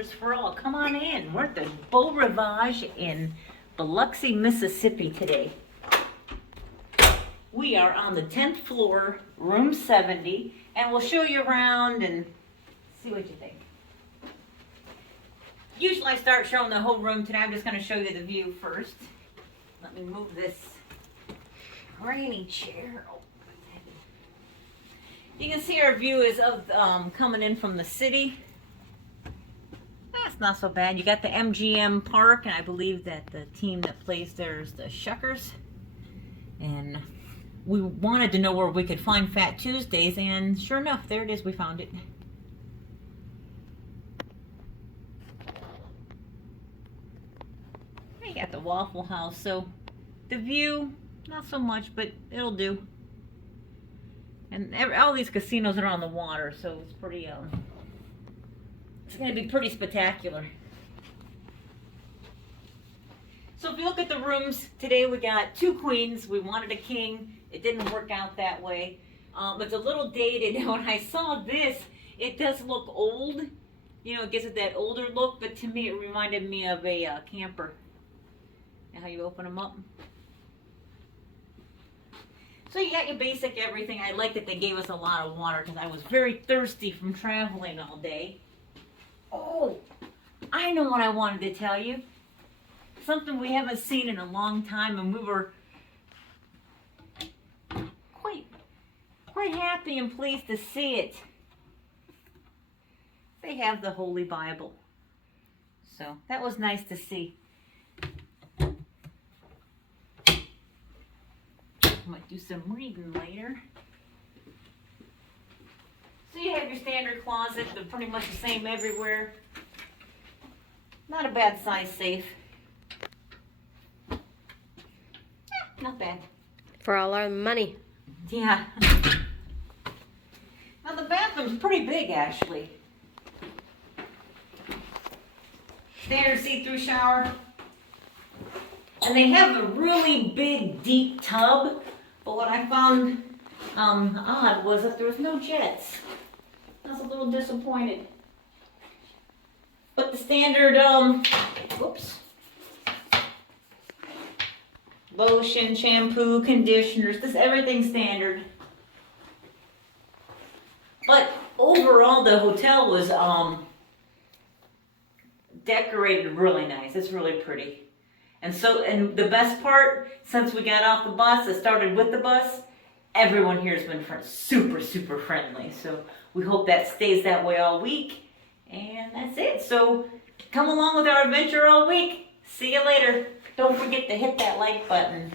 adventures for all. Come on in. We're at the Beau Rivage in Biloxi, Mississippi today. We are on the 10th floor, room 70, and we'll show you around and see what you think. Usually I start showing the whole room. Today I'm just going to show you the view first. Let me move this grainy chair. Oh, you can see our view is of coming in from the city. That's not so bad. You got the MGM Park, and I believe that the team that plays there is the Shuckers. And we wanted to know where we could find Fat Tuesdays, and sure enough, there it is. We found it. You got the Waffle House, so the view, not so much, but it'll do. And all these casinos are on the water, so it's pretty, it's going to be pretty spectacular. So if you look at the rooms, today we got 2 queens. We wanted a king. It didn't work out that way. It's a little dated. When I saw this, it does look old. You know, it gives it that older look, but to me it reminded me of a camper. And how you open them up. So you got your basic everything. I like that they gave us a lot of water because I was very thirsty from traveling all day. Oh, I know what I wanted to tell you. Something we haven't seen in a long time, and we were quite happy and pleased to see it. They have the Holy Bible. So that was nice to see. Might do some reading later. So you have your standard closet. They're pretty much the same everywhere. Not a bad size safe. Not bad. For all our money. Yeah. Now the bathroom's pretty big actually. Standard see-through shower. And they have a really big, deep tub. But what I found odd was that there was no jets. I was a little disappointed. But the standard, lotion, shampoo, conditioners, everything's standard. But overall, the hotel was decorated really nice. It's really pretty. And the best part, since we got off the bus, it started with the bus, everyone here has been super, super friendly. So we hope that stays that way all week. And that's it. So come along with our adventure all week. See you later. Don't forget to hit that like button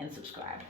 and subscribe.